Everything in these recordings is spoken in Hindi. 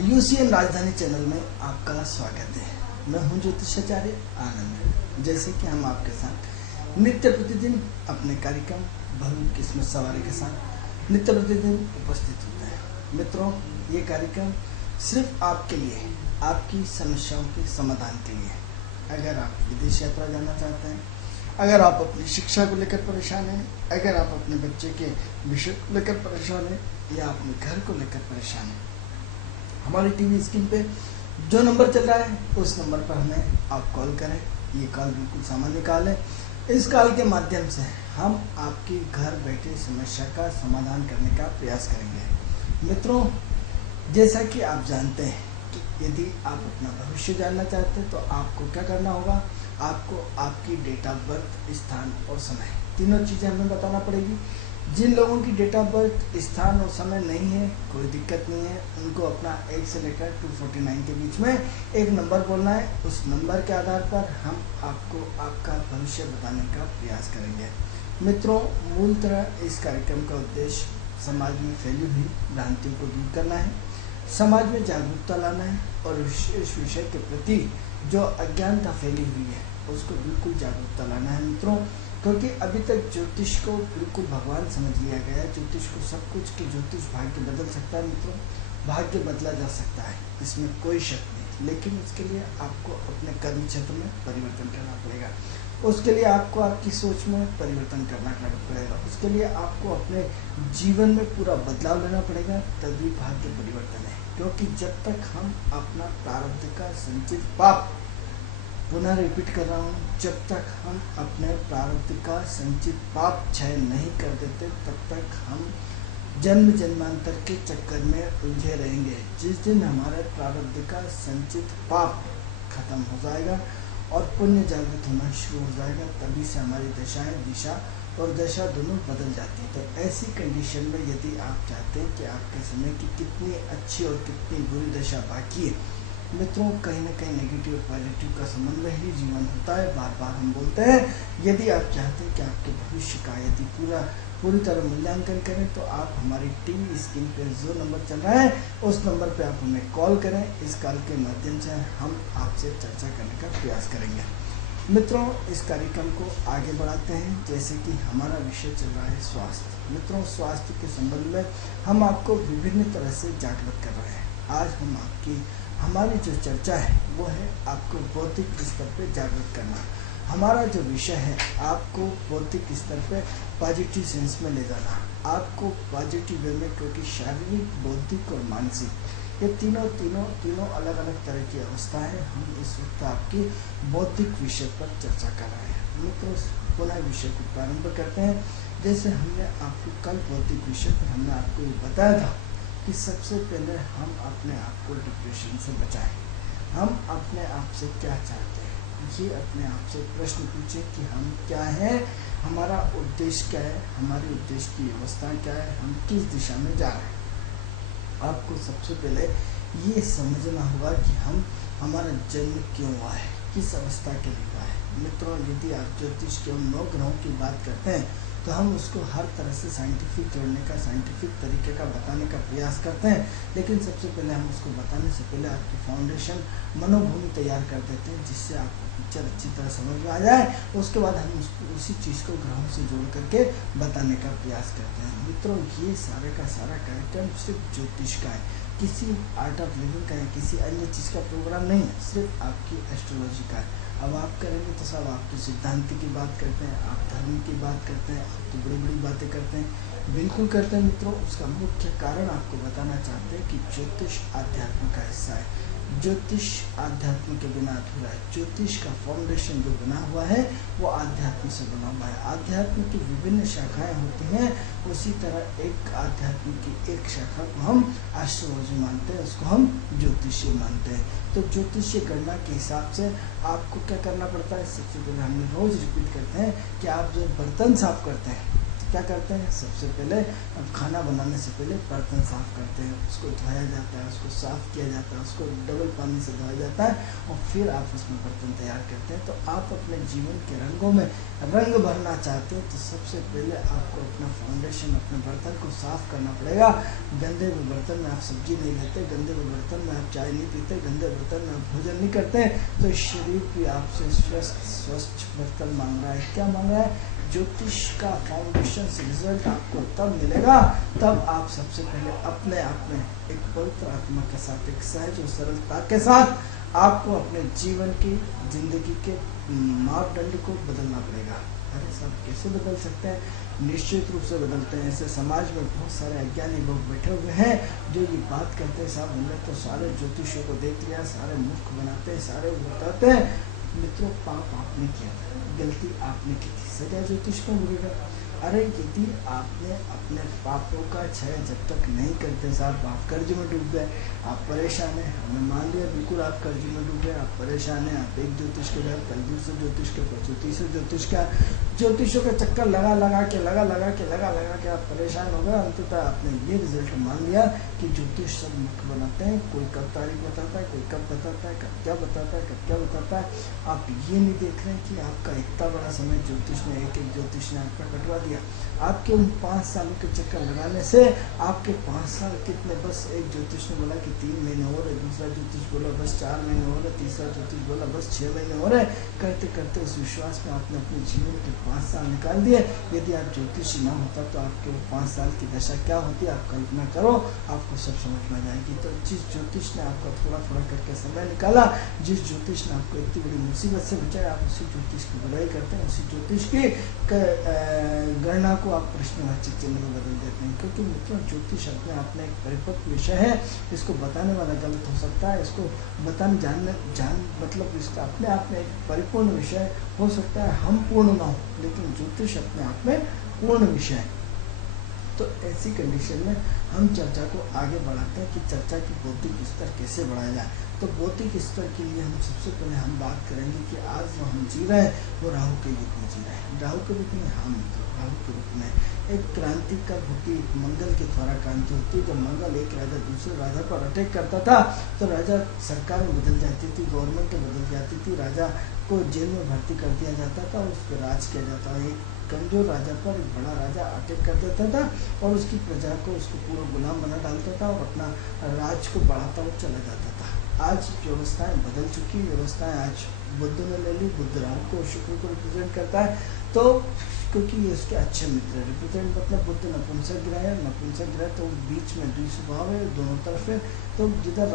यूसीएन राजधानी चैनल में आपका स्वागत है। मैं हूं ज्योतिषाचार्य आनंद। जैसे कि हम आपके साथ नित्य प्रतिदिन अपने कार्यक्रम भव्य किस्मत सवारी के साथ नित्य प्रतिदिन उपस्थित होते हैं। मित्रों, ये कार्यक्रम सिर्फ आपके लिए, आपकी समस्याओं के समाधान के लिए। अगर आप विदेश यात्रा जाना चाहते हैं, अगर आप अपनी शिक्षा को लेकर परेशान हैं, अगर आप अपने बच्चे के विषय को लेकर परेशान हैं या अपने घर को लेकर परेशान हैं, हमारी टीवी स्क्रीन पे जो नंबर चल रहा है उस नंबर पर हमें आप कॉल करें। ये कॉल बिल्कुल सामान्य कॉल है। इस कॉल के माध्यम से हम आपकी घर बैठे समस्या का समाधान करने का प्रयास करेंगे। मित्रों, जैसा कि आप जानते हैं कि यदि आप अपना भविष्य जानना चाहते हैं तो आपको क्या करना होगा। आपको आपकी डेट ऑफ बर्थ, स्थान और समय, तीनों चीज़ें हमें बताना पड़ेगी। जिन लोगों की डेट ऑफ बर्थ, स्थान और समय नहीं है, कोई दिक्कत नहीं है। उनको अपना 1 से लेकर 249 के बीच में एक नंबर बोलना है। उस नंबर के आधार पर हम आपको आपका भविष्य बताने का प्रयास करेंगे। मित्रों, मूलतः इस कार्यक्रम का उद्देश्य समाज में फैली हुई भ्रांतियों को दूर करना है, समाज में जागरूकता लाना है और इस विषय के प्रति जो अज्ञानता फैली हुई है उसको बिल्कुल जागरूकता लाना है। मित्रों, क्योंकि अभी तक ज्योतिष को बिल्कुल भगवान समझ लिया गया है। ज्योतिष को सब कुछ कि ज्योतिष भाग्य बदल सकता है। मित्रों, भाग्य बदला जा सकता है, इसमें कोई शक नहीं। लेकिन इसके लिए आपको अपने कर्म क्षेत्र में परिवर्तन करना पड़ेगा। उसके लिए आपको आपकी सोच में परिवर्तन करना पड़ेगा। उसके लिए आपको अपने जीवन में पूरा बदलाव लेना पड़ेगा, तभी भाग्य परिवर्तन है। क्योंकि जब तक हम अपना प्रारब्ध का संचित पाप, पुनः रिपीट कर रहा हूँ, जब तक हम अपने प्रारब्ध का संचित पाप क्षय नहीं कर देते तब तक हम जन्म जन्मांतर के चक्कर में उलझे रहेंगे। जिस दिन हमारे प्रारब्ध का संचित पाप खत्म हो जाएगा और पुण्य जागृत होना शुरू हो जाएगा, तभी से हमारी दशाएं, दिशा और दशा दोनों बदल जाती है। तो ऐसी कंडीशन में यदि आप चाहते हैं कि आपके समय की कितनी अच्छी और कितनी बुरी दशा बाकी है, मित्रों, कहीं ना कहीं नेगेटिव और पॉजिटिव का समन्वय ही जीवन होता है। बार बार हम बोलते हैं, यदि आप चाहते हैं कि आपके भविष्य का यदि पूरी तरह मूल्यांकन करें तो आप हमारी टीवी स्क्रीन पर जो नंबर चल रहा है उस नंबर पे आप हमें कॉल करें। इस कॉल के माध्यम से हम आपसे चर्चा करने का प्रयास करेंगे। मित्रों, इस कार्यक्रम को आगे बढ़ाते हैं। जैसे कि हमारा विषय चल रहा है स्वास्थ्य। मित्रों, स्वास्थ्य के संबंध में हम आपको विभिन्न तरह से जागरूक कर रहे हैं। आज हमारी जो चर्चा है वो है आपको भौतिक स्तर पर जागरूक करना। हमारा जो विषय है आपको भौतिक स्तर पर पॉजिटिव सेंस में ले जाना, आपको पॉजिटिव वे में, क्योंकि शारीरिक, बौद्धिक और मानसिक ये तीनों अलग अलग तरह की अवस्था है। हम इस वक्त आपकी बौद्धिक विषय पर चर्चा कर रहे हैं। मित्रों, पुनः विषय को प्रारंभ करते हैं। जैसे हमने आपको कल भौतिक विषय पर हमने आपको ये बताया था कि सबसे पहले हम अपने आप को डिप्रेशन से बचाएं। हम अपने आप से क्या चाहते हैं, ये अपने आप से प्रश्न पूछें कि हम क्या हैं, हमारा उद्देश्य क्या है, हमारे उद्देश्य की अवस्था क्या है, हम किस दिशा में जा रहे हैं। आपको सबसे पहले ये समझना होगा कि हमारा जन्म क्यों हुआ है, किस अवस्था के लिए हुआ है। मित्रों, यदि आप ज्योतिष के 9 ग्रहों की बात करते हैं तो हम उसको हर तरह से साइंटिफिक जोड़ने का, साइंटिफिक तरीके का बताने का प्रयास करते हैं। लेकिन सबसे पहले हम उसको बताने से पहले आपकी फाउंडेशन, मनोभूमि तैयार कर देते हैं, जिससे आपको पिक्चर अच्छी तरह समझ में आ जाए। उसके बाद हम उसी चीज़ को ग्रहों से जोड़ करके बताने का प्रयास करते हैं। मित्रों, ये सारे का सारा कार्यक्रम सिर्फ ज्योतिष का है, किसी आर्ट ऑफ लिविंग का है, किसी अन्य चीज़ का प्रोग्राम नहीं है, सिर्फ आपकी एस्ट्रोलॉजी का है। अब आप करेंगे तो सब आपकी सिद्धांत की बात करते हैं, आप धर्म की बात करते हैं, आप तो बड़ी बड़ी बातें करते हैं, बिल्कुल करते हैं। मित्रों, उसका मुख्य कारण आपको बताना चाहते हैं कि ज्योतिष आध्यात्म का हिस्सा है। ज्योतिष आध्यात्म के बिना अधूरा है। ज्योतिष का फाउंडेशन जो बना हुआ है वो आध्यात्म से बना हुआ है। आध्यात्म की विभिन्न शाखाएं होती हैं, उसी तरह एक आध्यात्म की एक शाखा को हम एस्ट्रोलॉजी मानते हैं, उसको हम ज्योतिषीय मानते हैं। तो ज्योतिषीय गणना के हिसाब से आपको क्या करना पड़ता है। सबसे पहले हम रोज रिपीट करते हैं कि आप जो बर्तन साफ करते हैं, क्या करते हैं, सबसे पहले खाना बनाने से पहले बर्तन साफ करते हैं, उसको धोया जाता है, उसको साफ किया जाता है, उसको डबल पानी से धोया जाता है और फिर आप उसमें बर्तन तैयार करते हैं। तो आप अपने जीवन के रंगों में रंग भरना चाहते हैं तो सबसे पहले आपको अपना फाउंडेशन, अपने बर्तन को साफ करना पड़ेगा। गंदे हुए बर्तन में आप सब्जी नहीं लेते, गंदे हुए बर्तन में आप चाय नहीं पीते, गंदे बर्तन में आप भोजन नहीं करते, तो शरीर भी आपसे स्वच्छ बर्तन मांग रहा है। क्या मांग रहा है? ज्योतिष का फाउंडेशन से रिजल्ट आपको तब मिलेगा तब आप सबसे पहले अपने आप में एक पवित्र आत्मा के साथ, एक सहज और सरलता के साथ आपको अपने जीवन की, जिंदगी के मापदंड को बदलना पड़ेगा। अरे साहब कैसे बदल सकते हैं? निश्चित रूप से बदलते हैं। ऐसे समाज में बहुत सारे अज्ञानी लोग बैठे हुए हैं जो ये बात करते हैं साहब हमने तो सारे ज्योतिषियों को देख लिया, सारे मूर्ख बनाते हैं, सारे बताते हैं। मित्रों, पाप आपने किया था, गलती आपने की थी, सजा ज्योतिष को मिलेगा। अरे यदि आपने अपने पापों का क्षय जब तक नहीं करते साहब, आप कर्ज में डूब गए, आप परेशान हैं, हमने मान लिया बिल्कुल आप कर्ज में डूब गए, आप परेशान हैं, आप एक ज्योतिष के घर, कल दूसरे ज्योतिष के, परसों तीसरे ज्योतिष का, ज्योतिषों का चक्कर लगा के आप परेशान हो गए। अंततः आपने ये रिजल्ट मान लिया कि ज्योतिष सब मुख्य बनाते हैं, कोई कब तारीख बताता है, कोई कब बताता है, कब क्या बताता है, कब क्या बताता है। आप ये नहीं देख रहे कि आपका इतना बड़ा समय ज्योतिष ने, एक ज्योतिष ने आपका कटवा दिया। आपके उन 5 सालों के चक्कर लगाने से आपके 5 साल कितने, बस एक ज्योतिष ने बोला कि 3 महीने हो रहे, दूसरा ज्योतिष बोला बस 4 महीने हो रहे, तीसरा ज्योतिष बोला बस 6 महीने हो रहे। करते करते उस विश्वास में आपने अपने जीवन के 5 साल निकाल दिए। यदि आप ज्योतिषी ना होता तो आपके वो 5 साल की दशा क्या होती, आप कल्पना करो, आपको सब समझ में आ जाएगी। तो जिस ज्योतिष ने आपका थोड़ा थोड़ा करके समय निकाला, जिस ज्योतिष ने आपको इतनी बड़ी मुसीबत से बचाया, आप उसी ज्योतिष की बुराई करते हैं, उसी ज्योतिष की गणना को आप प्रश्नवाचक चिन्ह में बदल देते हैं। क्योंकि मित्रों, ज्योतिष अपने आप में एक परिपक्व विषय है, इसको बताने वाला गलत हो सकता है, इसको बताने मतलब इसका अपने आप में एक परिपूर्ण विषय हो सकता है, हम पूर्ण ना हो, लेकिन ज्योतिष अपने आप में पूर्ण विषय है। तो ऐसी कंडीशन में हम चर्चा को आगे बढ़ाते हैं कि चर्चा की बौद्धिक स्तर कैसे बढ़ाया जाए। तो बौद्धिक स्तर के लिए हम सबसे पहले हम बात करेंगे कि आज जो हम जी रहे हैं वो राहु के युग में जी रहे हैं। राहु के रूप में, हाँ मित्रों, राहु के रूप में एक क्रांति का होती, मंगल के द्वारा क्रांति होती है। जब मंगल एक राजा दूसरे राजा पर अटैक करता था तो राजा सरकार में बदल जाती थी, गवर्नमेंट बदल जाती थी, राजा को जेल में भर्ती कर दिया जाता था और उस पर राज किया जाता था। एक कमजोर राजा पर एक बड़ा राजा अटैक कर देता था और उसकी प्रजा को, उसको पूरा गुलाम बना डालता था और अपना राज को बढ़ाता हुआ चला जाता था। आज व्यवस्थाएं बदल चुकी, व्यवस्थाएं आज बुद्ध ने ले ली। बुद्ध राहु को, शुक्र को रिप्रेजेंट करता है, तो क्योंकि ये उसके अच्छे मित्र रिप्रेजेंट, मतलब बुद्ध नपुंसक ग्रह है, नपुंसक ग्रह तो बीच में द्विस्वभाव है, दोनों तरफ है। तो जिधर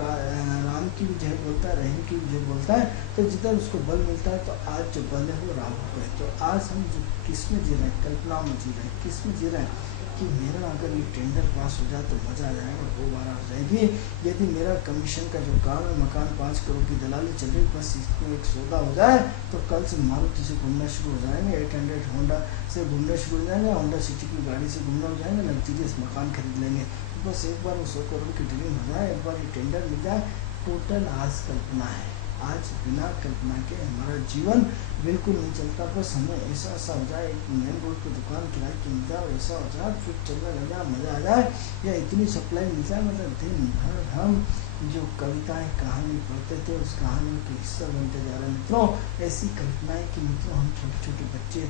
राम की भी जय बोलता है, रहीम की भी जय बोलता है, तो जिधर उसको बल मिलता है, तो आज जो बल है वो राहु को है। तो आज हम जो किस में जी रहे हैं, कल्पनाओं में जी रहे हैं, किस में जी रहे हैं कि मेरा अगर ये टेंडर पास हो जाए तो मज़ा आ जाएगा, 2 बार आ जाएगी। यदि मेरा कमीशन का जो काम है, मकान 5 करोड़ की दलाली चल रही, बस इसमें एक सौदा हो जाए तो कल से मारुति से घूमना शुरू हो जाएंगे, 800 होंडा से घूमना शुरू हो जाएंगे, होंडा सिटी की गाड़ी से घूमना हो जाएंगे, लग्जरियस मकान खरीद लेंगे। बस एक बार वो 100 करोड़ की ड्रीम हो जाए, एक बार ये टेंडर मिल जाए। टोटल आज कल्पना है। आज बिना कल्पना के हमारा जीवन बिल्कुल नहीं चलता। बस हमें ऐसा हो जाए, एक मेन रोड पर दुकान किराए की मिल जाए, ऐसा हो जाए, फिर चलने लग जाए, मज़ा आ जाए, या इतनी सप्लाई मिल जाए, मतलब दिन भर हम जो कविताएं, कहानी पढ़ते थे उस कहानियों के हिस्सा बनते जा रहे हैं। मित्रों, ऐसी कल्पनाएं कि मित्रों हम छोटे छोटे बच्चे,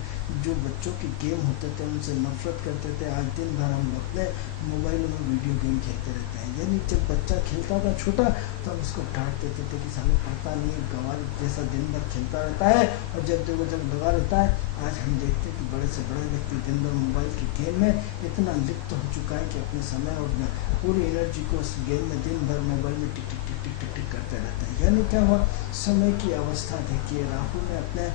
जो बच्चों के गेम होते थे उनसे नफरत करते थे, आज दिन भर हम अपने मोबाइलों में वीडियो गेम खेलते रहते हैं। यानी जब बच्चा खेलता था छोटा तो हम उसको डांट देते थे कि साले पढ़ता नहीं, गंवार जैसा दिन भर खेलता रहता है, और जब देखो जब लगा रहता है। आज हम देखते हैं कि बड़े से बड़े व्यक्ति दिन भर मोबाइल के गेम में इतना लिप्त हो चुका है कि अपने समय और पूरी एनर्जी को उस गेम में दिन भर मोबाइल में टिक टिक टिक टिक टिक टिक करते रहते हैं। यानी क्या हुआ, समय की अवस्था देखिए। राहु ने अपने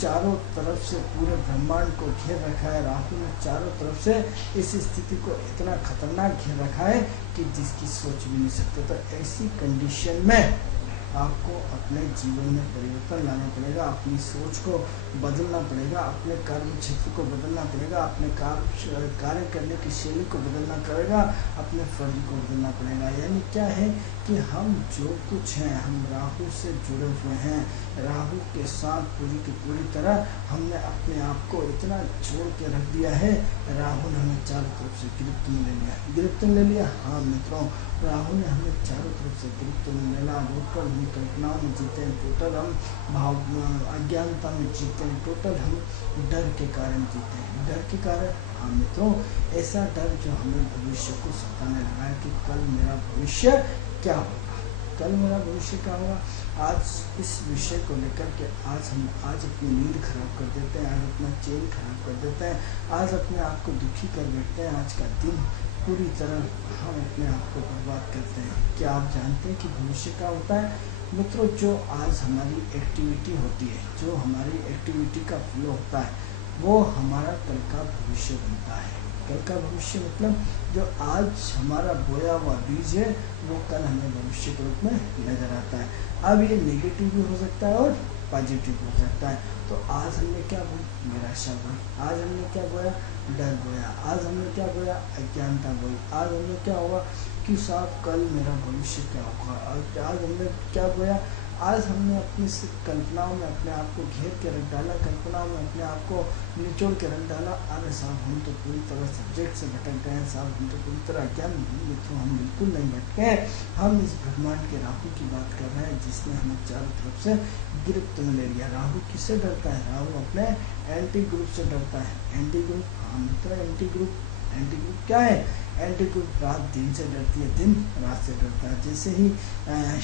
चारों तरफ से पूरे ब्रह्मांड को घेर रखा है। राहु ने चारों तरफ से इस स्थिति को इतना खतरनाक घेर रखा है कि जिसकी सोच भी नहीं सकते। तो ऐसी कंडीशन में आपको अपने जीवन में परिवर्तन लाना पड़ेगा, अपनी सोच को बदलना पड़ेगा, अपने कर्म क्षेत्र को बदलना पड़ेगा, अपने कार्य करने की शैली को बदलना पड़ेगा, अपने फर्ज को बदलना पड़ेगा। यानी क्या है कि हम जो कुछ हैं हम राहु से जुड़े हुए हैं। राहु के साथ पूरी की पूरी तरह हमने अपने आप को इतना जोड़ के रख दिया है। राहु ने हमें चारों तरफ से गिरफ्त में ले लिया। गिरफ्त में ले लिया, हाँ मित्रों, राहु ने हमें चारों तरफ से गिरफ्त में ले लिया। टोटल हम कल्पनाओं में जीते हैं, टोटल हम भाव अज्ञानता में जीते हैं, टोटल हम डर के कारण जीते हैं। डर के कारण, हाँ मित्रों, ऐसा डर जो हमें भविष्य को सताने लगा है कि कल मेरा भविष्य क्या होगा, कल मेरा भविष्य क्या होगा। आज इस विषय को लेकर के आज अपनी नींद खराब कर देते हैं, आज अपना चैन खराब कर देते हैं, आज अपने आप को दुखी कर बैठते हैं। आज का दिन पूरी तरह हम अपने आप को बर्बाद करते हैं। क्या आप जानते हैं कि भविष्य क्या होता है मित्रों? जो आज हमारी एक्टिविटी होती है, जो हमारी एक्टिविटी का फ्लो होता है, वो हमारा कल का भविष्य बनता है। कल का भविष्य मतलब जो आज हमारा बोया हुआ बीज है वो कल हमें भविष्य के रूप में नजर आता है। अब ये नेगेटिव भी हो सकता है और पॉजिटिव भी हो सकता है। तो आज हमने क्या बोया? निराशा बोई। आज हमने क्या बोया? डर बोया। आज हमने क्या बोया? अज्ञानता बोई। आज हमने क्या हुआ कि साहब कल मेरा भविष्य क्या होगा। आज हमने क्या बोया? आज हमने अपनी कल्पनाओं में अपने आप को घेर के रख डाला, कल्पनाओं में अपने आप को निचोड़ के रख डाला। अरे साहब हम तो पूरी तरह सब्जेक्ट से भटक गए हैं, साहब हम तो पूरी तरह अज्ञान। मित्रों, हम बिल्कुल नहीं भटके हैं। हम इस ब्रह्मांड के राहु की बात कर रहे हैं जिसने हमें चारों तरफ से गिरफ्त में ले लिया। राहु किससे डरता है? राहु अपने एंटी ग्रुप से डरता है। एंटी ग्रुप, हाँ मित्र, एंटी ग्रुप क्या है? एंटी ग्रुप रात दिन से डरती है, दिन रात से डरता है। जैसे ही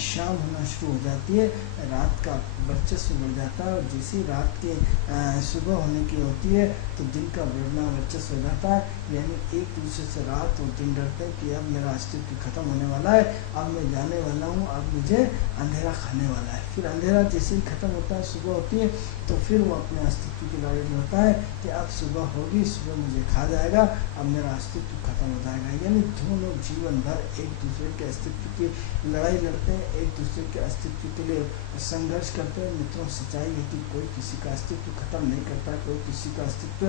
शाम होना शुरू हो जाती है, रात का वर्चस्व बढ़ जाता है, और जैसे ही रात के सुबह होने की होती है तो दिन का बढ़ना वर्चस्व हो जाता है। यानी एक दूसरे से रात और दिन डरते हैं कि अब मेरा अस्तित्व खत्म होने वाला है, अब मैं जाने वाला हूँ, अब मुझे अंधेरा खाने वाला है। फिर अंधेरा जैसे ही खत्म होता है, सुबह होती है, तो फिर वो अपने अस्तित्व के बारे में होता है कि अब सुबह होगी, सुबह मुझे खा जाएगा, अब मेरा अस्तित्व खत्म हो जाएगा। यानी दोनों जीवन भर एक दूसरे के अस्तित्व की लड़ाई लड़ते हैं, एक दूसरे के अस्तित्व के लिए संघर्ष करते हैं। मित्रों, सच्चाई है कि कोई किसी का अस्तित्व खत्म नहीं करता, कोई किसी का अस्तित्व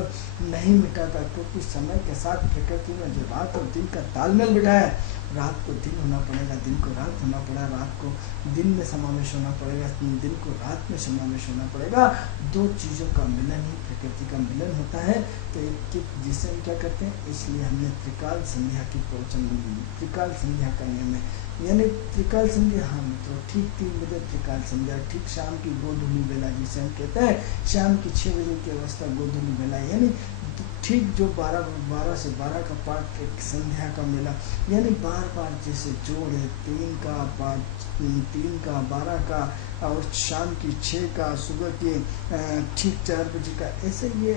नहीं मिटाता, क्योंकि समय के साथ प्रकृति में जो रात और दिन का तालमेल बिठाया है, रात को दिन होना पड़ेगा, दिन को रात होना पड़ेगा, रात को दिन में समावेश होना पड़ेगा, दिन को रात में समावेश होना पड़ेगा। दो चीज़ों का मिलन ही प्रकृति का मिलन होता है। तो एक जिससे हम क्या करते हैं, इसलिए हमने त्रिकाल संध्या की प्रवचन, त्रिकाल संध्या का नियम है। यानी त्रिकाल संध्या, हाँ मित्रों, ठीक 3 बजे त्रिकाल संध्या, ठीक शाम की गोधूली बेला जिसे हम कहते हैं, शाम की 6 बजे की अवस्था गोधूली बेला, यानी ठीक जो 12 से 12 का पाठ एक संध्या का मेला। यानी बार बार जैसे जोड़ है 3 का, 12 का, और शाम की 6 का, सुबह के ठीक 4 बजे का, ऐसे ये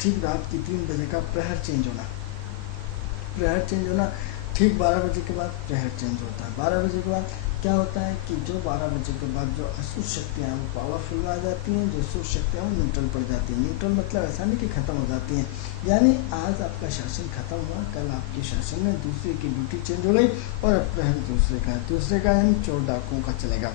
ठीक रात की 3 बजे का प्रहर चेंज होना, प्रहर चेंज होना। ठीक 12 बजे के बाद प्रहर चेंज होता है। 12 बजे के बाद क्या होता है कि जो 12 बजे के बाद जो असुर शक्तियाँ हैं वो पावरफुल में आ जाती हैं, जो असुर शक्तियाँ वो न्यूट्रल पड़ जाती हैं। न्यूट्रल मतलब ऐसा नहीं कि खत्म हो जाती हैं। यानी आज आपका शासन खत्म हुआ, कल आपके शासन में दूसरे की ड्यूटी चेंज हो गई, और अब प्रहर दूसरे का यानी चोर डाकुओं का चलेगा।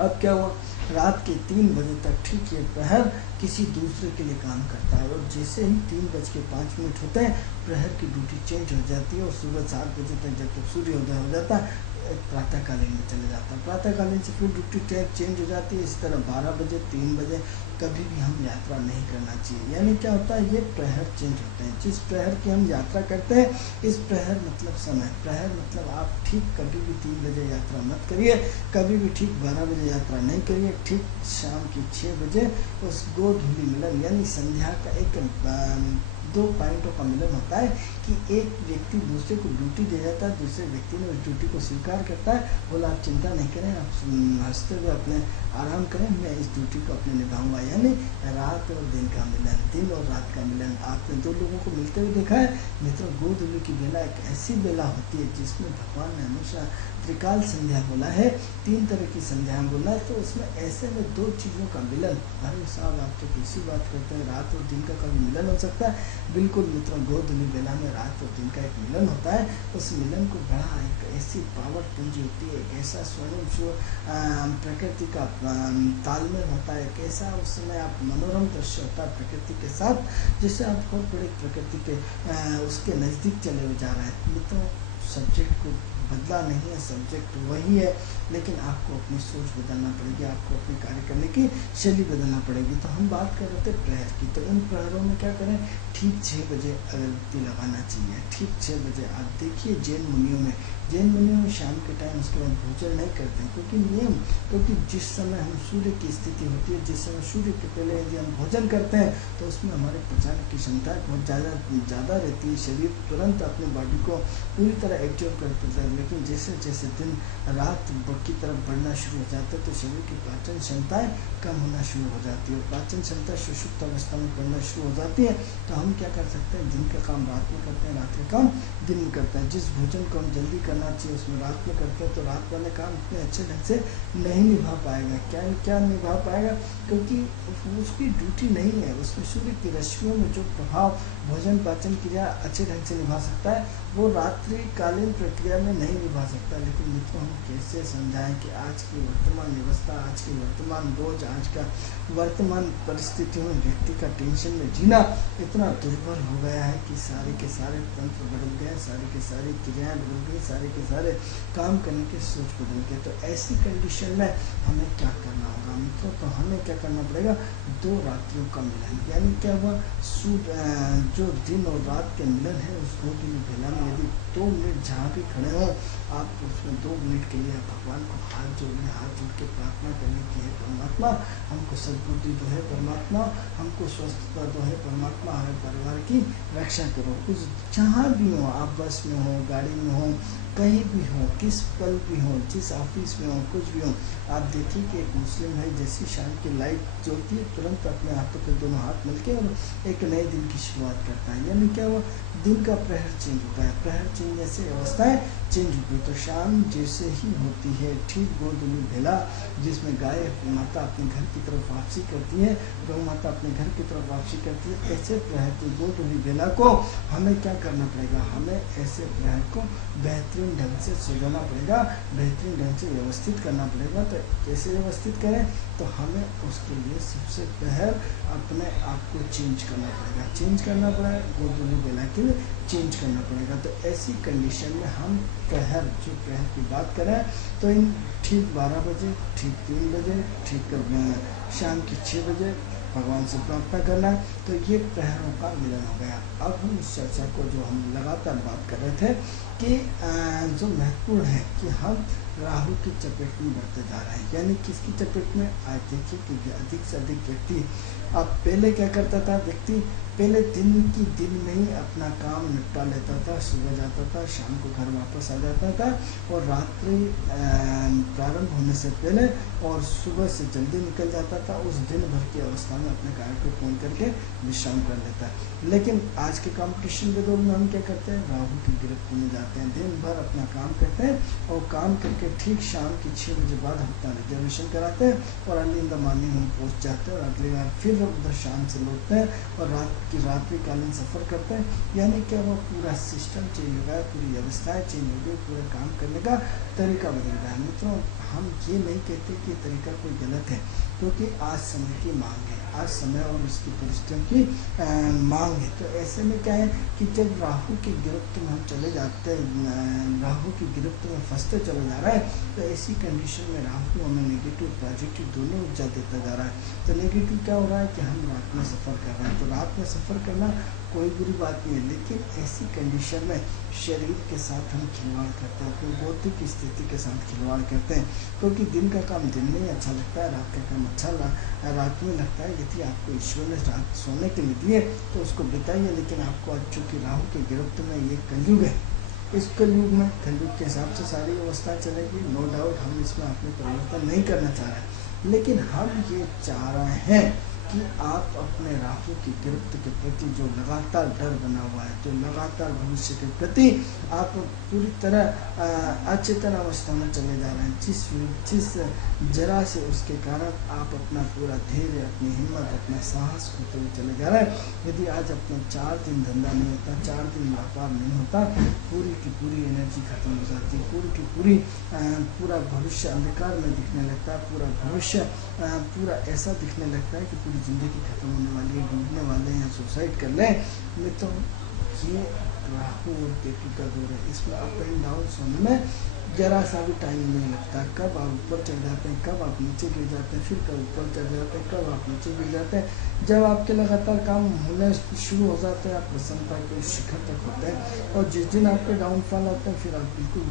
अब क्या हुआ, रात के 3 बजे तक ठीक ये प्रहर किसी दूसरे के लिए काम करता है, और जैसे ही 3:05 होते हैं, प्रहर की ड्यूटी चेंज हो जाती है, और सुबह 7 बजे तक जब तक सूर्योदय हो जाता है प्रातःकालीन में चले जाता है। प्रातःकालीन से फिर ड्यूटी चेंज हो जाती है। इस तरह 12 बजे 3 बजे कभी भी हम यात्रा नहीं करना चाहिए। यानी क्या होता है, ये प्रहर चेंज होते हैं। जिस प्रहर की हम यात्रा करते हैं, इस प्रहर मतलब समय, प्रहर मतलब आप ठीक कभी भी 3 बजे यात्रा मत करिए, कभी भी ठीक 12 बजे यात्रा नहीं करिए। ठीक शाम की 6 बजे उस गोधूली मिलन यानी संध्या का एक 2 पॉइंटों का मिलन होता है कि एक व्यक्ति दूसरे को ड्यूटी दे जाता है, दूसरे व्यक्ति ने उस ड्यूटी को स्वीकार करता है, बोला आप चिंता नहीं करें, आप हंसते हुए अपने आराम करें, मैं इस ड्यूटी को अपने निभाऊंगा। यानी रात और दिन का मिलन, दिन और रात का मिलन। आपने 2 लोगों को मिलते हुए देखा है मित्रों। गोधूली की बेला एक ऐसी बेला होती है जिसमें भगवान ने हमेशा त्रिकाल संध्या बोला है, 3 तरह की संध्याएं बोला है। तो उसमें ऐसे में 2 चीज़ों का मिलन, अरे साहब आप तो कैसी बात करते हैं, रात और दिन का कभी मिलन हो सकता है? बिल्कुल मित्रों, गोधूली बेला में रात और दिन का एक मिलन होता है। उस मिलन को बड़ा एक ऐसी पावर पूंजी होती है, एक ऐसा स्वयं जो प्रकृति का तालमेल होता है, एक ऐसा उस समय आप मनोरम दृश्य होता है प्रकृति के साथ, जिससे आप बहुत बड़े प्रकृति के उसके नज़दीक चले जा रहे हैं। मित्रों, सब्जेक्ट को बदला नहीं है, सब्जेक्ट वही है, लेकिन आपको अपनी सोच बदलना पड़ेगी, आपको अपने कार्य करने की शैली बदलना पड़ेगी। तो हम बात कर रहे थे प्रहर की, तो इन प्रहरों में क्या करें, ठीक 6 बजे अगरबत्ती लगाना चाहिए। ठीक 6 बजे आप देखिए जैन मुनियों में शाम के टाइम उसके बाद भोजन नहीं करते हैं, क्योंकि जिस समय हम सूर्य की स्थिति होती है, जिस समय सूर्य के पहले यदि हम भोजन करते हैं तो उसमें हमारे पचाने की क्षमता बहुत ज़्यादा रहती है, शरीर तुरंत अपनी बॉडी को पूरी तरह एक्टिव कर देता है। लेकिन जैसे जैसे दिन रात की तरफ बढ़ना शुरू हो जाता है तो शरीर की पाचन क्षमताएँ कम होना शुरू हो जाती है, और पाचन क्षमता सुषुप्त अवस्था में बढ़ना शुरू हो जाती है। तो हम क्या कर सकते हैं, दिन का काम रात में करते हैं, रात का काम दिन में करते हैं। जिस भोजन को हम जल्दी करना चाहिए उसमें रात में करते हैं, तो रात वाले काम इतने अच्छे ढंग से नहीं निभा पाएगा। क्या निभा पाएगा, क्योंकि उसकी ड्यूटी नहीं है, उसमें सूर्य की रश्मियों में जो प्रभाव भोजन पाचन क्रिया अच्छे ढंग से निभा सकता है वो रात्रिकालीन प्रक्रिया में नहीं निभा सकता। लेकिन मित्रों, हम कैसे समझाएं कि आज की वर्तमान व्यवस्था, आज की वर्तमान बोझ, आज का वर्तमान परिस्थितियों में व्यक्ति का टेंशन में जीना इतना दुर्बल हो गया है कि सारे के सारे तंत्र बदल गए, सारी के सारी क्रियाएँ बदल गई, सारे के सारे काम करने की सोच बदल गए। तो ऐसी कंडीशन में हमें क्या करना होगा मित्रों, तो हमें क्या करना पड़ेगा, 2 रात्रियों का मिलन, यानी क्या हुआ, जो दिन और रात के मिलन है उस 2 दिन बेला में यदि 2 मिनट जहाँ भी खड़े हो आप उसमें 2 मिनट के लिए भगवान को हाथ जोड़ के प्रार्थना करने की है, परमात्मा हमको सद्बुद्धि दो है, परमात्मा हमको स्वस्थता दो है, परमात्मा हमारे परिवार की रक्षा करो। कुछ जहाँ भी हो, आप बस में हो, गाड़ी में हो, कहीं भी हो, किस पल भी हो, जिस ऑफिस में हो, कुछ भी हो, आप देखिए कि एक मुस्लिम है जैसी शाम की लाइट जलती है तुरंत अपने हाथों के दोनों हाथ मिलके और एक नए दिन की शुरुआत करता है। यानी क्या हुआ, दिन का प्रहर चेंज होता है, प्रहर चेंज जैसे अवस्थाएं चेंज होती है। तो शाम जैसे ही होती है, ठीक गोधूली बेला जिसमें गाय माता अपने घर की तरफ वापसी करती है, गौ माता अपने घर की तरफ वापसी करती है, ऐसे प्रहर की गोधूली बेला को हमें क्या करना पड़ेगा, हमें ऐसे प्रहर को बेहतरीन ढंग से सजाना पड़ेगा, बेहतरीन ढंग से व्यवस्थित करना पड़ेगा। तो कैसे व्यवस्थित करें, तो हमें उसके लिए सबसे पहले अपने आप को चेंज करना पड़ेगा, गोधूली बेला के लिए चेंज करना पड़ेगा। तो ऐसी कंडीशन में हम प्रहर की बात करें तो इन ठीक 12 बजे, ठीक 3 बजे, ठीक शाम के 6 बजे भगवान से प्रार्थना करना, तो ये प्रहरों का मिलन हो गया। अब हम इस चर्चा को जो हम लगातार बात कर रहे थे कि जो महत्वपूर्ण है कि हम राहु की चपेट में बढ़ते जा रहे हैं, यानी किसकी चपेट में, आज देखिए कि अधिक से अधिक व्यक्ति, अब पहले क्या करता था व्यक्ति, पहले दिन में ही अपना काम निपटा लेता था, सुबह जाता था, शाम को घर वापस आ जाता था, और रात्रि प्रारंभ होने से पहले और सुबह से जल्दी निकल जाता था, उस दिन भर की अवस्था में अपने कार्य को पूर्ण करके विश्राम कर लेता है। लेकिन आज के कंपटीशन के दौर में हम क्या करते हैं, राहु की गिरफ्त में जाते हैं, दिन भर अपना काम करते हैं और काम करके ठीक शाम की 6 बजे बाद हम अपना रिजर्वेशन कराते हैं और अर्ली इन द मॉर्निंग हम पहुँच जाते हैं, और अगली बार फिर उधर शाम से लौटते हैं और रात्रिकालीन सफ़र करते हैं। यानी क्या वो पूरा सिस्टम चेंज हो गया, पूरी व्यवस्थाएं चेंज हो गई, पूरा काम करने का तरीका बदल गया है। मित्रों, हम ये नहीं कहते कि तरीका कोई गलत है, क्योंकि आज समय की मांग है, आज समय और उसकी परिस्थितियों की मांग है। तो ऐसे में क्या है कि जब राहु की गिरफ्त में हम चले जाते हैं, राहु की गिरफ्त में फंसते चले जा रहा है, तो ऐसी कंडीशन में राहु हमें नेगेटिव पॉजिटिव दोनों ऊर्जा देता जा रहा है। तो नेगेटिव क्या हो रहा है कि हम रात में सफ़र कर रहे हैं, तो रात में सफ़र करना कोई बुरी बात नहीं है, लेकिन ऐसी कंडीशन में शरीर के साथ हम खिलवाड़ करते हैं, अपनी बौद्धिक स्थिति के साथ खिलवाड़ करते हैं, क्योंकि दिन का काम दिन में ही अच्छा लगता है, रात का काम अच्छा रात में लगता है। यदि आपको ईश्वर ने रात सोने के लिए दिए तो उसको बिताइए, लेकिन आपको आज चूँकि राहु के गिरफ्त में ये कलयुग है, इस कलयुग में कलयुग के हिसाब से सारी व्यवस्था चलेगी, नो डाउट, हम इसमें अपने परिवर्तन नहीं करना चाह रहे हैं, लेकिन हम ये चाह रहे हैं कि आप अपने राहु की गिरफ्त के प्रति जो लगातार डर बना हुआ है, जो लगातार भविष्य के प्रति आप पूरी तरह अचेतन अवस्था में चले जा रहे हैं, जिस जरा से उसके कारण आप अपना पूरा धैर्य, अपनी हिम्मत, अपना साहस खोते हुए चले जा रहे हैं। यदि आज अपना 4 दिन धंधा नहीं होता, 4 दिन व्यापार नहीं होता, पूरी की पूरी एनर्जी खत्म हो जाती है, पूरी की पूरी पूरा भविष्य अंधकार में दिखने लगता है, पूरा भविष्य पूरा ऐसा दिखने लगता है कि पूरी ज़िंदगी खत्म होने वाली है, डूबने वाले हैं, सुसाइड कर लें। मित्रों, ये राहु और केतु का दौर है, इसमें अप एंड डाउन होने में जरा सा भी टाइम नहीं लगता। कब आप ऊपर चढ़ जाते हैं, कब आप नीचे गिर जाते हैं, फिर कब ऊपर चढ़ जाते हैं, कब आप नीचे गिर जाते हैं। जब आपके लगातार काम होने शुरू हो जाते हैं, आप प्रसन्नता के शिखर तक होते हैं, और जिस दिन आपके डाउनफॉल आते हैं, फिर आप बिल्कुल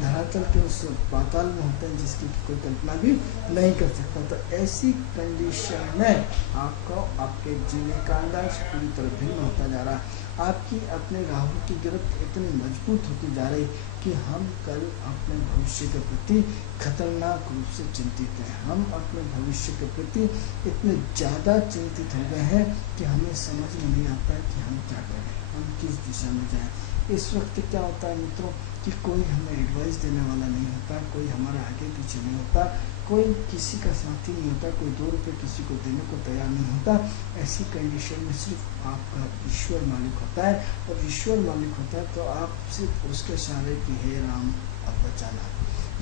धरातल के उस पाताल में होते हैं जिसकी कोई कल्पना भी नहीं कर सकता। तो ऐसी कंडीशन में आपको आपके जीने का अंदाज पूरी तरह भिन्न होता जा रहा है। आपकी अपने राहु की गिरफ्त इतनी मजबूत होती जा रही कि हम कल अपने भविष्य के प्रति खतरनाक रूप से चिंतित हैं। हम अपने भविष्य के प्रति इतने ज़्यादा चिंतित हो गए हैं कि हमें समझ में नहीं आता है कि हम क्या करें, हम किस दिशा में जाएं। इस वक्त क्या होता है मित्रों कि कोई हमें एडवाइस देने वाला नहीं होता, कोई हमारा आगे पीछे नहीं होता, कोई किसी का साथी नहीं होता, कोई 2 रुपये किसी को देने को तैयार नहीं होता। ऐसी कंडीशन में सिर्फ आपका ईश्वर मालिक होता है, और ईश्वर मालिक होता है तो आप सिर्फ उसके सहारे की हे राम अब बचाना।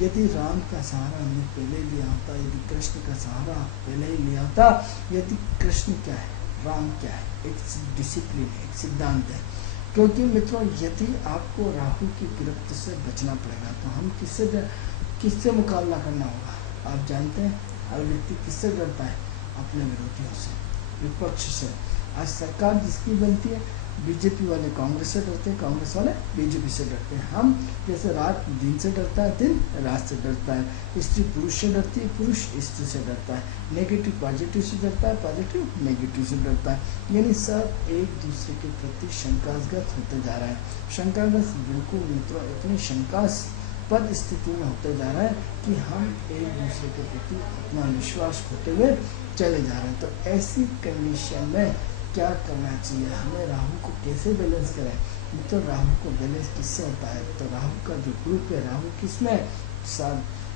यदि राम का सहारा हमने पहले लिया होता, यदि कृष्ण का सहारा पहले ही लिया होता, यदि कृष्ण क्या है, राम क्या है, एक डिसिप्लिन है, एक सिद्धांत है। क्योंकि मित्रों यदि आपको राहु की गिरफ्त से बचना पड़ेगा तो हम किससे मुकाबला करना होगा। आप जानते हैं हर व्यक्ति किससे डरता है, अपने विरोधियों से, विपक्ष से। आज सरकार जिसकी बनती है, बीजेपी वाले कांग्रेस से डरते हैं, कांग्रेस वाले बीजेपी से डरते हैं। हम जैसे रात दिन से डरता है, दिन रात से डरता है, स्त्री पुरुष से डरती है, पुरुष स्त्री से डरता है, नेगेटिव पॉजिटिव से डरता है, पॉजिटिव नेगेटिव से डरता है। यानी सब एक दूसरे के प्रति शंकाग्रस्त होते जा रहा है। शंकाग्रस्त बिल्कुल मित्रों इतनी शंकास्पद स्थिति में होते जा रहा है कि हम एक दूसरे के प्रति अपना विश्वास खोते हुए चले जा रहे हैं। तो ऐसी कंडीशन में क्या करना चाहिए, हमें राहु को कैसे बैलेंस करें। तो राहु को बैलेंस किससे होता है, तो राहु का जो ग्रुप है, राहु किसमें,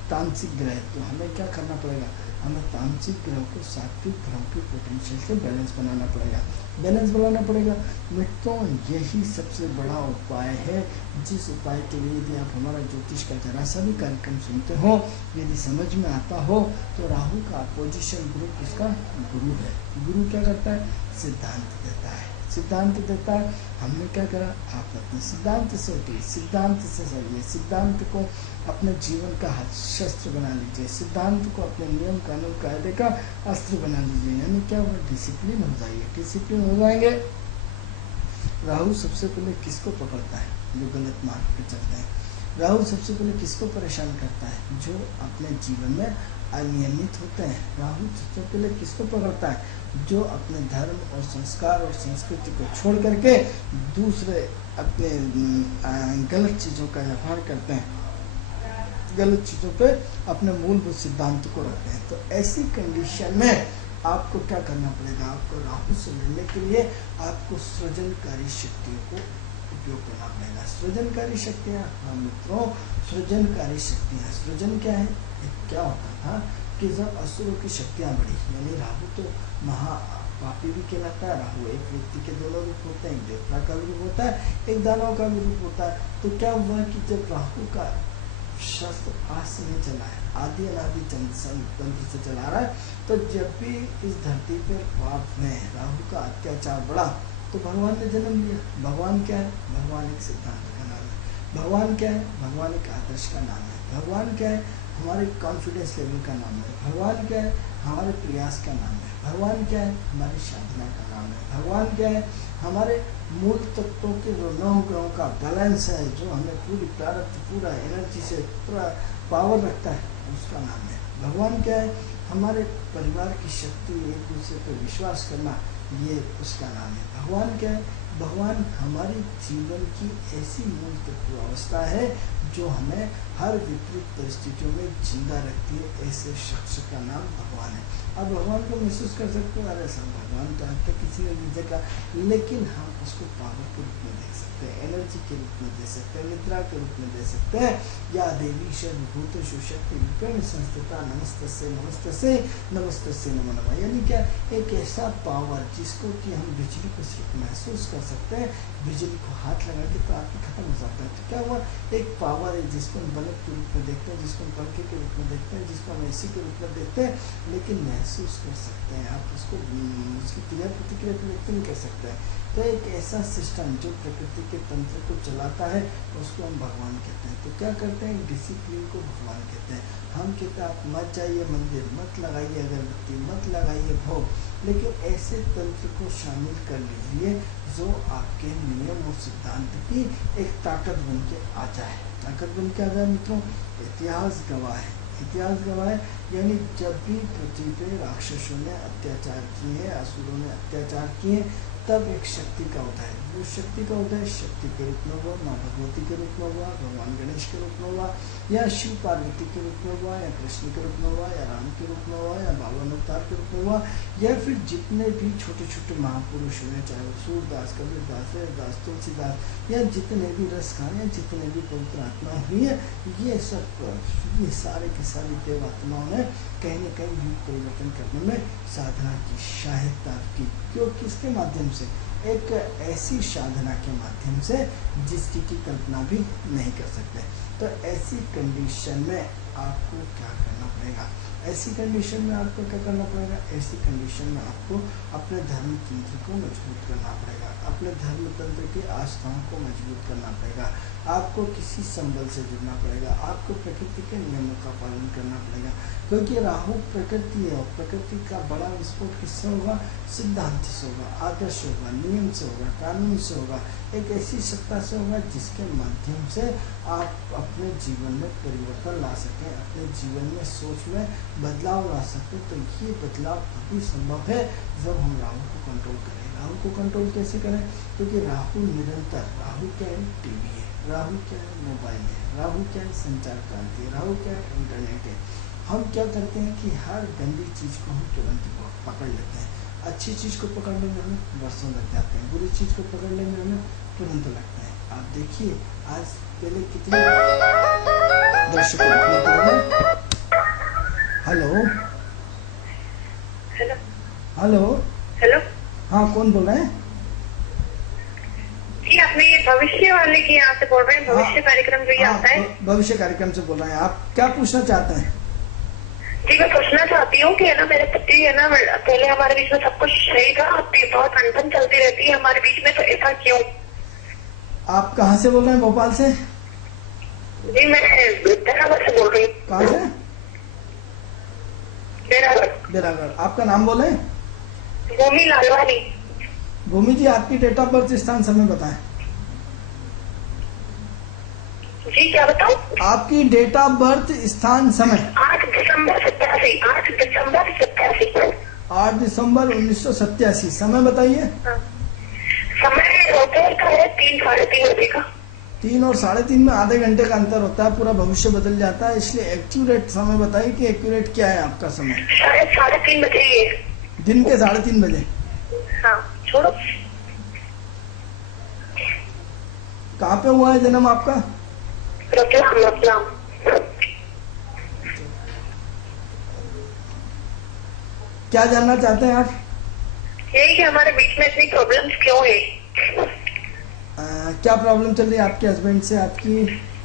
तामसिक ग्रह। तो हमें क्या करना पड़ेगा, हमें तामसिक ग्रह को सात्विक ग्रह के पोटेंशियल से बैलेंस बनाना पड़ेगा, बैलेंस बनाना पड़ेगा। मित्रों यही सबसे बड़ा उपाय है, जिस उपाय के लिए यदि आप हमारा ज्योतिष का जरा सा भी कार्यक्रम सुनते हो, यदि समझ में आता हो, तो राहु का अपोजिशन ग्रुप इसका गुरु है। गुरु क्या करता है, सिद्धांत देता है, सिद्धांत देता है। हमने क्या करा, आप अपने सिद्धांत से उठिए, सिद्धांत से चलिए, सिद्धांत को अपने जीवन का शस्त्र बना लीजिए, सिद्धांत को अपने नियम कानून कायदे का अस्त्र बना लीजिए। यानी क्या होगा, डिसिप्लिन हो जाइए। डिसिप्लिन हो जाएंगे। राहु सबसे पहले किसको पकड़ता है, जो गलत मार्ग पे चलते हैं। राहु सबसे पहले किसको परेशान करता है, जो अपने जीवन में अनियमित होते हैं। राहु सबसे पहले किसको पकड़ता है, जो अपने धर्म और संस्कार और संस्कृति को छोड़ करके दूसरे अपने गलत चीज़ों का व्यवहार करते हैं, गलत चीज़ों पे अपने मूलभूत सिद्धांत को रखते हैं। तो ऐसी कंडीशन में आपको क्या करना पड़ेगा, आपको राहु से लड़ने के लिए आपको सृजनकारी शक्तियों को उपयोग करना पड़ेगा। सृजनकारी शक्तियाँ, हाँ मित्रों, सृजनकारी शक्तियाँ, सृजन क्या है, क्या होता था कि जब असुरों की शक्तियाँ बढ़ी, यानी राहु तो महापापी भी कहलाता है। राहु एक व्यक्ति के दोनों रूप होते हैं, एक देवता का भी रूप होता है, एक दानव का भी रूप होता है। तो क्या हुआ कि जब राहु का शस्त्र आज से नहीं चला है, आदि अनादि तंत्र से चला रहा है, तो जब भी इस धरती पर पाप में राहु का अत्याचार बढ़ा तो भगवान ने जन्म लिया। भगवान क्या है, भगवान एक सिद्धांत का नाम है। भगवान क्या है, भगवान एक आदर्श का नाम है। भगवान क्या है, हमारे कॉन्फिडेंस लेवल का नाम है। भगवान क्या है, हमारे प्रयास का नाम है। भगवान क्या है, हमारी साधना का नाम है। भगवान क्या है, हमारे मूल तत्वों के जो 9 ग्रहों का बैलेंस है, जो हमें पूरी प्रारब्ध, पूरा एनर्जी से पूरा पावर रखता है, उसका नाम है। भगवान क्या है, हमारे परिवार की शक्ति, एक दूसरे पर विश्वास करना, ये उसका नाम है। भगवान क्या है, भगवान हमारी जीवन की ऐसी मूल तत्व अवस्था है जो हमें हर विपरीत परिस्थितियों में जिंदा रखती है। ऐसे शख्स का नाम भगवान है। अब भगवान को महसूस कर सकते हो, अरे सब भगवान तो आज तक किसी ने नहीं देखा, लेकिन हम उसको पावर के रूप में देख सकते हैं। सकते हैं, एनर्जी के रूप में दे सकते हैं, निद्रा के रूप में दे सकते हैं। या देवी सर्वभूतेषु शक्ति रूपेण संस्थिता नमस्तस्यै नमस्तस्यै नमस्तस्यै नमो नमः। यानी क्या, एक ऐसा पावर जिसको कि हम बिजली को सिर्फ महसूस कर सकते हैं, बिजली को हाथ लगा के तो आपकी खत्म हो जाता है। तो क्या हुआ, एक पावर है जिसको हम बल्ब के रूप में देखते हैं, जिसको हम पंखे के रूप में देखते हैं, जिसको हम एसी के रूप में देखते हैं, लेकिन महसूस कर सकते हैं आप उसको, उसकी क्रिया प्रतिक्रिया को व्यक्त नहीं कर सकते हैं। तो एक ऐसा सिस्टम जो प्रकृति के तंत्र को चलाता है उसको हम भगवान कहते हैं। तो क्या करते हैं, डिसिप्लिन को भगवान कहते हैं। हम कहते हैं आप मत जाइए मंदिर, मत लगाइए अगरबत्ती, मत लगाइए भोग, लेकिन ऐसे तंत्र को शामिल कर लीजिए जो आपके नियम और सिद्धांत की एक ताकत बन के आ जाए। ताकत बन के आ जाए मित्रों, इतिहास गवाह है, इतिहास गवाह है। यानी जब भी पृथ्वी पे राक्षसों ने अत्याचार किए, असुरों ने अत्याचार किए, तब एक शक्ति का उदय है। वो शक्ति का उदय शक्ति के रूप में हुआ, माँ भगवती के रूप में हुआ, भगवान गणेश के रूप में हुआ, या शिव पार्वती के रूप में हुआ, या कृष्ण के रूप में हुआ, या राम के रूप में हुआ, या बावन अवतार के रूप में हुआ, या फिर जितने भी छोटे छोटे महापुरुष हुए, चाहे वो सूरदास, कबीरदास, हरिदास, तुलसीदास, या जितने भी रस खान, या जितने भी पवित्र आत्मा हुई है, ये सब, ये सारे के सारे देव आत्माओं ने कहीं न कहीं युग परिवर्तन करने में साधना की, सहायता की। क्यों, किसके माध्यम से, एक ऐसी साधना के माध्यम से जिसकी की कल्पना भी नहीं कर सकते। तो ऐसी कंडीशन में आपको क्या करना पड़ेगा, ऐसी कंडीशन में आपको क्या करना पड़ेगा, ऐसी कंडीशन में आपको अपने धर्म तंत्र को मजबूत करना पड़ेगा, अपने धर्म तंत्र की आस्थाओं को मजबूत करना पड़ेगा, आपको किसी संबल से जुड़ना पड़ेगा, आपको प्रकृति के नियमों का पालन करना पड़ेगा। क्योंकि राहु प्रकृति है और प्रकृति का बड़ा विस्फोट किससे होगा, सिद्धांत से होगा, आदर्श होगा, नियम से होगा, कानून से होगा, एक ऐसी सत्ता से होगा जिसके माध्यम से आप अपने जीवन में परिवर्तन ला सकें, अपने जीवन में सोच में बदलाव ला सकें। तो ये बदलाव तभी संभव है जब हम राहु को कंट्रोल करें। राहु को कंट्रोल कैसे करें, क्योंकि राहु निरंतर, राहु क्या है, टीवी है, राहु क्या है, मोबाइल है, राहु क्या है, संचार क्रांति है, राहु क्या है, इंटरनेट है। हम क्या करते हैं कि हर गंदी चीज़ को हम तुरंत पकड़ लेते हैं, अच्छी चीज़ को पकड़ने में हमें वर्षों लग जाते हैं, बुरी चीज़ को पकड़ने में हमें तुरंत लगता है। आप देखिए आज पहले कितने दर्शकों, हेलो हेलो हेलो, हाँ कौन बोल रहे हैं? जी आपने ये भविष्य वाले की यहाँ से बोल रहे हैं, भविष्य कार्यक्रम जो ये आता है? भविष्य कार्यक्रम से बोल रहे हैं। आप क्या पूछना चाहते हैं? जी मैं पूछना चाहती हूँ कि है ना, मेरे पति है ना, पहले हमारे बीच में सब कुछ सही था, अब बहुत अनबन चलती रहती है हमारे बीच में, तो ऐसा क्यों? आप कहाँ से बोल रहे हैं? भोपाल से? जी मैं बेरागढ़ से बोल रही हूँ। कहाँ से? बेरागढ़। आपका नाम बोले? भूमि लालवानी। भूमि जी, आपकी डेट ऑफ बर्थ, स्थान, समय बताएं। जी क्या बताऊं? आपकी डेट ऑफ बर्थ, स्थान, समय। 8 दिसंबर 87। 8 दिसंबर 87। 8 दिसंबर 1987। समय बताइए। समय दोपहर का है 3 साढ़े 3 बजे का। 3 और 3:30 में आधे घंटे का अंतर होता है, पूरा भविष्य बदल जाता है। इसलिए एक्यूरेट समय बताइए कि एक्यूरेट क्या है आपका समय। शायद 3:30 बजे ही है। दिन के 3:30 बजे। हाँ छोड़ो। कहाँ पे हुआ है जन्म आपका? रतलाम। क्या जानना चाहते हैं आप? यही कि हमारे बीच में इतनी प्रॉब्लम्स क्यों है? क्या प्रॉब्लम चल रही है आपके हस्बैंड से आपकी?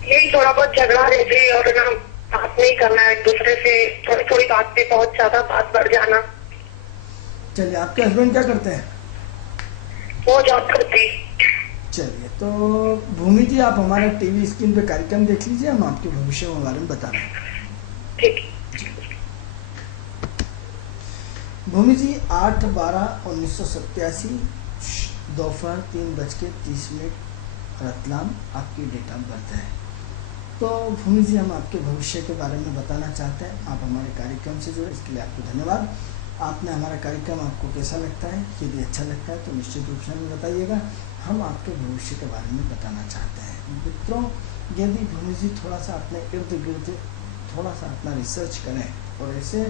यही थोड़ा बहुत झगड़ा रहते हैं और ना बात नहीं करना एक दूसरे से, थोड़ी थोड़ी बात पे बहुत ज्यादा बात बढ़ जाना। चलिए, आपके हस्बैंड क्या करते हैं? वो जॉब करती। चलिए, तो भूमि जी आप हमारे टीवी स्क्रीन पे कार्यक्रम देख लीजिए, हम आपके भविष्य के बारे में बता रहे हैं। ठीक। भूमि जी 8/12/1987 दोपहर 3:30 रतलाम आपकी डेट ऑफ बर्थ है। तो भूमि जी, हम आपके भविष्य के बारे में बताना चाहते हैं। आप हमारे कार्यक्रम से जुड़े, इसके लिए आपको धन्यवाद। आपने हमारा कार्यक्रम आपको कैसा लगता है? यदि अच्छा लगता है तो निश्चित रूप से हमें बताइएगा। हम आपके भविष्य के बारे में बताना चाहते हैं। मित्रों, यदि भूमि जी थोड़ा सा अपने इर्द गिर्द थोड़ा सा अपना रिसर्च करें और ऐसे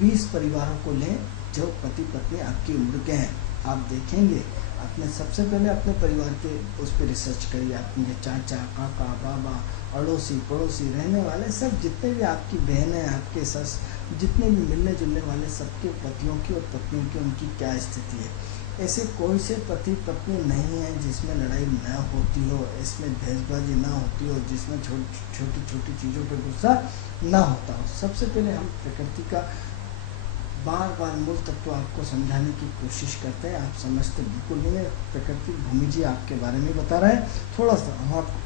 20 परिवारों को लें जो पति पत्नी आपकी उम्र के हैं, आप देखेंगे अपने सबसे पहले अपने परिवार के उस पर रिसर्च करिए। अपने चाचा, काका, बाबा, अड़ोसी पड़ोसी, रहने वाले सब जितने भी आपकी बहनें हैं, आपके सस, जितने भी मिलने जुलने वाले सबके पतियों की और पत्नियों की उनकी क्या स्थिति है। ऐसे कोई से पति पत्नी नहीं है जिसमें लड़ाई न होती हो, इसमें भेजबाजी ना होती हो, जिसमें छोटी छोटी चीज़ों पर गुस्सा ना होता हो। सबसे पहले हम प्रकृति का बार बार मूल तत्व आपको समझाने की कोशिश करते हैं, आप समझते बिल्कुल नहीं है। प्रकृति भूमि जी आपके बारे में बता रहे हैं, थोड़ा सा हम आपको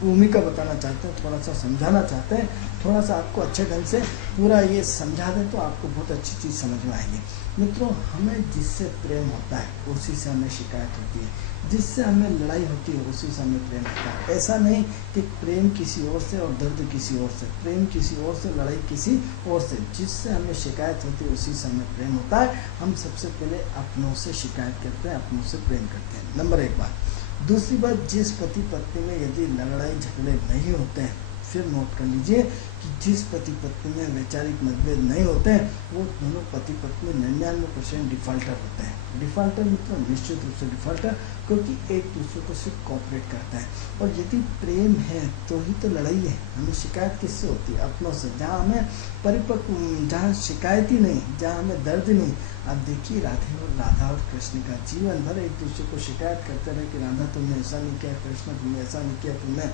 भूमिका बताना चाहते हैं, थोड़ा सा समझाना चाहते हैं, थोड़ा सा आपको अच्छे ढंग से पूरा ये समझा दें तो आपको बहुत अच्छी चीज़ समझ में आएगी। मित्रों, हमें जिससे प्रेम होता है उसी से हमें शिकायत होती है, जिससे हमें लड़ाई होती है उसी से हमें प्रेम होता है। ऐसा नहीं कि प्रेम किसी और से और दर्द किसी और से, प्रेम किसी और से, लड़ाई किसी और से। जिससे हमें शिकायत होती है उसी से हमें प्रेम होता है। हम सबसे पहले अपनों से शिकायत करते हैं, अपनों से प्रेम करते हैं, नंबर 1 बात। दूसरी बात, जिस पति पत्नी में यदि लड़ाई झगड़े नहीं होते हैं, फिर नोट कर लीजिए कि जिस पति पत्नी में वैचारिक मतभेद नहीं होते हैं वो दोनों पति पत्नी 99% डिफॉल्टर होते हैं। डिफॉल्टर मतलब निश्चित रूप से डिफॉल्टर, क्योंकि एक दूसरे को सिर्फ कॉपरेट करता है। और यदि प्रेम है तो ही तो लड़ाई है। हमें शिकायत किससे होती है? अपनों से। जहाँ हमें परिपक्व, जहाँ शिकायत ही नहीं, जहाँ हमें दर्द नहीं। आप देखिए राधा और कृष्ण का जीवन भर एक दूसरे को शिकायत करते रहे कि राधा तुमने ऐसा नहीं किया, कृष्ण तुमने ऐसा नहीं किया, तुमने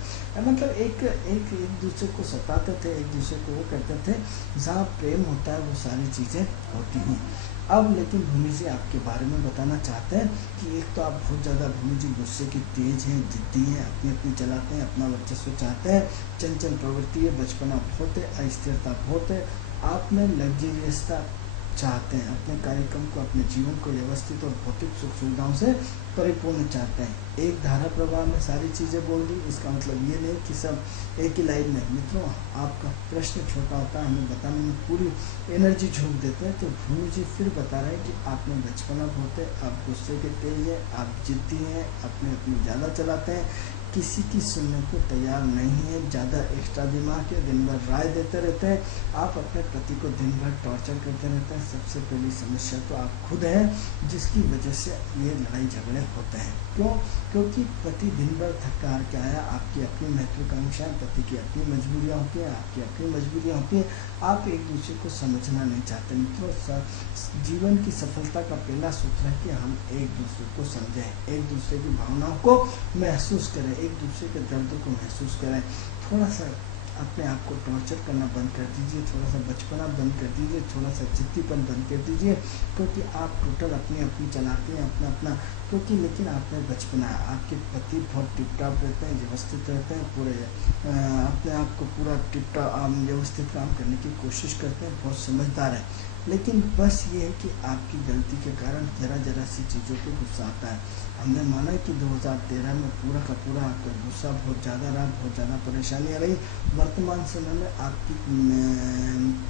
मतलब एक दूसरे को सताते थे, एक दूसरे को वो करते थे। जहाँ प्रेम होता है वो सारी चीज़ें होती हैं। अब लेकिन भूमि जी आपके बारे में बताना चाहते हैं कि एक तो आप बहुत ज़्यादा भूमि जी गुस्से की तेज हैं, जिद्दी हैं, अपनी चलाते हैं, अपना वर्चस्व चाहते हैं, चंचल प्रवृत्ति है, बचपना बहुत है, अस्थिरता बहुत है। आप में लग्जरियसता चाहते हैं, अपने कार्यक्रम को, अपने जीवन को व्यवस्थित और भौतिक सुख सुविधाओं से परिपूर्ण चाहते हैं। एक धारा प्रवाह में सारी चीज़ें बोल दी, इसका मतलब ये नहीं कि सब एक ही लाइन में। मित्रों, आपका प्रश्न छोटा होता है, हमें बताने में पूरी एनर्जी झोंक देते हैं। तो भूमि जी फिर बता रहे हैं कि आप में बचपना बहुत है, आप गुस्से के तेज हैं, आप जिद्दी हैं, अपनी ज़्यादा चलाते हैं, किसी की सुनने को तैयार नहीं है, ज़्यादा एक्स्ट्रा दिमाग है, दिन भर राय देते रहते हैं, आप अपने पति को दिन भर टॉर्चर करते रहते हैं। सबसे पहली समस्या तो आप खुद हैं जिसकी वजह से ये लड़ाई झगड़े होते हैं। क्यों? क्योंकि पति दिन भर थक हार के आया, आपकी अपनी महत्वाकांक्षाएं, पति की अपनी मजबूरियाँ होती हैं, आपकी अपनी मजबूरियाँ होती हैं, आप एक दूसरे को समझना नहीं चाहते। मित्रों, जीवन की सफलता का पहला सूत्र है कि हम एक दूसरे को समझें, एक दूसरे की भावनाओं को महसूस करें, एक दूसरे के दर्द को महसूस करें। थोड़ा सा अपने आप को टॉर्चर करना बंद कर दीजिए, थोड़ा सा बचपना बंद कर दीजिए, थोड़ा सा जिद्दीपन बंद कर दीजिए, क्योंकि आप टोटल अपनी चलाते हैं, अपना क्योंकि लेकिन आप में बचपना है। आपके पति बहुत टिप टॉप रहते हैं, व्यवस्थित रहते हैं, पूरे अपने आप को पूरा टिप टॉप व्यवस्थित काम करने की कोशिश करते हैं, बहुत समझदार है। लेकिन बस ये है कि आपकी गलती के कारण जरा सी चीज़ों पर गुस्सा आता है। हमने माना कि 2013 में पूरा का पूरा आपका गुस्सा बहुत ज़्यादा रहा, बहुत ज़्यादा परेशानियाँ रही। वर्तमान समय में आपकी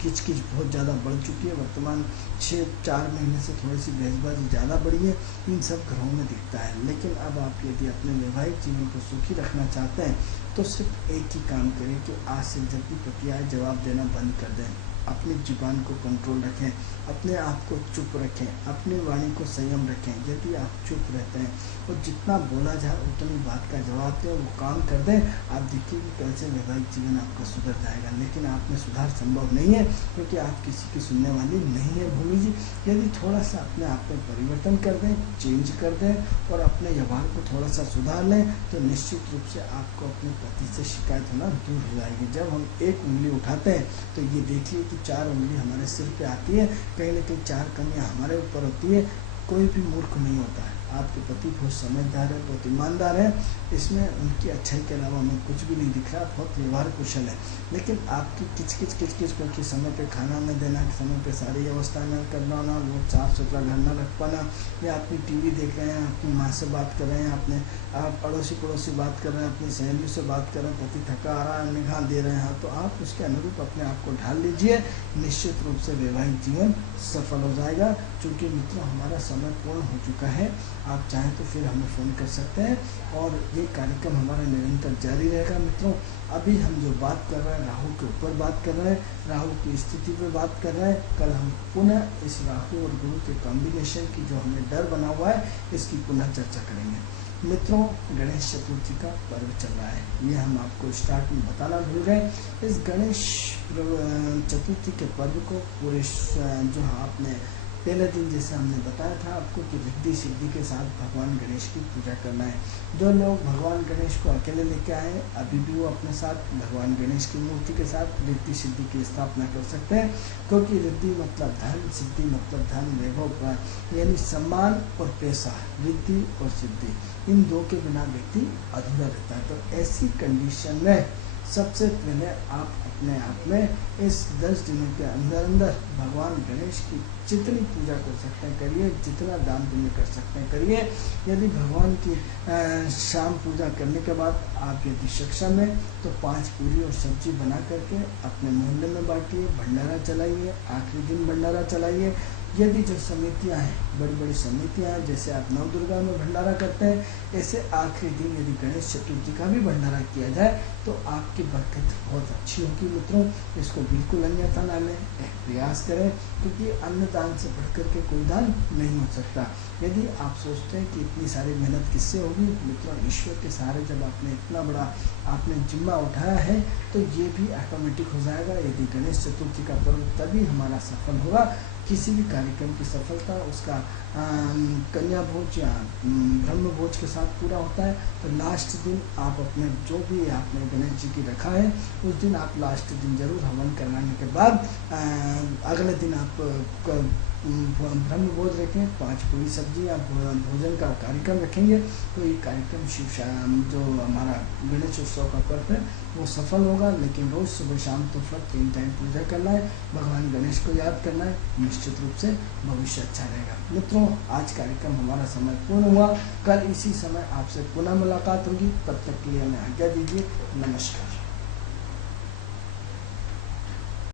किचकिच बहुत ज़्यादा बढ़ चुकी है। वर्तमान 4 महीने से थोड़ी सी बहसबाजी ज़्यादा बढ़ी है, इन सब घरों में दिखता है। लेकिन अब आप यदि अपने वैवाहिक जीवन को सुखी रखना चाहते हैं तो सिर्फ एक ही काम करें कि आज से जब भी पति आए जवाब देना बंद कर दें, अपनी जुबान को कंट्रोल रखें, अपने आप को चुप रखें, अपनी वाणी को संयम रखें। यदि आप चुप रहते हैं और जितना बोला जाए उतनी बात का जवाब दें, वो काम कर दें, आप देखिए कि कैसे वैवाहिक जीवन आपका सुधर जाएगा। लेकिन आप में सुधार संभव नहीं है क्योंकि आप किसी की सुनने वाली नहीं है भूमि जी। यदि थोड़ा सा अपने आप में परिवर्तन कर दें, चेंज कर दें और अपने व्यवहार को थोड़ा सा सुधार लें तो निश्चित रूप से आपको अपने पति से शिकायत होना दूर हो जाएगी। जब हम एक उंगली उठाते हैं तो ये देखिए कि 4 उंगली हमारे सिर पे आती है, कहीं ना कहीं 4 कमियाँ हमारे ऊपर होती है। कोई भी मूर्ख नहीं होता है। आपके पति बहुत समझदार है, बहुत ईमानदार है, इसमें उनकी अच्छाई के अलावा हमें कुछ भी नहीं दिख रहा, बहुत व्यवहार कुशल है। लेकिन आपकी किचकिच क्योंकि समय पे खाना न देना, समय पे सारी व्यवस्था न करना, ना वो साफ सुथरा घर न रख पाना, या अपनी टीवी देख रहे हैं, अपनी माँ से बात कर रहे हैं, अपने आप अड़ोसी पड़ोसी बात कर रहे हैं, अपनी सहेलियों से बात कर रहे हैं, पति थका आ रहा है, निगाह दे रहे हैं, तो आप उसके अनुरूप अपने आप को ढाल लीजिए। निश्चित रूप से वैवाहिक जीवन सफल हो जाएगा। चूँकि मित्रों, हमारा समय पूर्ण हो चुका है। आप चाहें तो फिर हमें फ़ोन कर सकते हैं और ये कार्यक्रम हमारा निरंतर जारी रहेगा। मित्रों, अभी हम जो बात कर रहे हैं राहु के ऊपर बात कर रहे हैं, राहु की स्थिति पे बात कर रहे हैं। कल हम पुनः इस राहु और गुरु के कॉम्बिनेशन की जो हमें डर बना हुआ है इसकी पुनः चर्चा करेंगे। मित्रों, गणेश चतुर्थी का पर्व चल रहा है, ये हम आपको स्टार्ट में बताना भूल गए। इस गणेश चतुर्थी के पर्व को पूरे जो आपने पहले दिन जैसे हमने बताया था आपको कि रिद्धि सिद्धि के साथ भगवान गणेश की पूजा करना है। जो लोग भगवान गणेश को अकेले लेके आए अभी भी वो अपने साथ भगवान गणेश की मूर्ति के साथ रिद्धि सिद्धि की स्थापना कर सकते हैं, क्योंकि रिद्धि मतलब धन, सिद्धि मतलब धन, वैभव यानी सम्मान और पैसा, रिद्धि और सिद्धि, इन दो के बिना व्यक्ति अधूरा रहता है। तो ऐसी कंडीशन में सबसे पहले आप अपने आप में इस 10 दिनों के अंदर अंदर भगवान गणेश की जितनी पूजा कर सकते हैं करिए, जितना दान पुण्य कर सकते हैं करिए। यदि भगवान की शाम पूजा करने के बाद आप यदि सक्षम है तो 5 पूरी और सब्जी बना करके अपने मोहल्ले में बांटिए, भंडारा चलाइए, आखिरी दिन भंडारा चलाइए। यदि जो समितियां हैं, बड़ी बड़ी समितियां हैं, जैसे आप नव दुर्गा में भंडारा करते हैं, ऐसे आखिरी दिन यदि गणेश चतुर्थी का भी भंडारा किया जाए तो आपकी बरकत बहुत अच्छी होगी। मित्रों, इसको बिल्कुल अन्यथा ना लें, एक प्रयास करें, क्योंकि अन्न दान से बढ़कर के कोई दान नहीं हो सकता। यदि आप सोचते हैं कि इतनी सारी मेहनत किससे होगी, मित्रों ईश्वर के सहारे जब आपने इतना बड़ा आपने जिम्मा उठाया है तो ये भी ऑटोमेटिक हो जाएगा। यदि गणेश चतुर्थी का पर्व तभी हमारा सफल होगा, किसी भी कार्यक्रम की सफलता उसका कन्या भोज या ब्रह्म भोज के साथ पूरा होता है। तो लास्ट दिन आप अपने जो भी आपने गणेश जी की रखा है उस दिन आप लास्ट दिन जरूर हवन करवाने के बाद अगले दिन आप ब्रह्म भोज रखें, 5 पूरी सब्जी या भोजन का कार्यक्रम रखेंगे तो ये कार्यक्रम जो हमारा गणेश उत्सव का पर्व है वो सफल होगा। लेकिन रोज़ सुबह शाम तो फिर 3 टाइम पूजा करना है, भगवान गणेश को याद करना है, निश्चित रूप से भविष्य अच्छा रहेगा। मित्रों, आज कार्यक्रम हमारा समय पूर्ण हुआ, कल इसी समय आपसे पुनः मुलाकात होगी। तब तक के लिए हमें आज्ञा दीजिए। नमस्कार।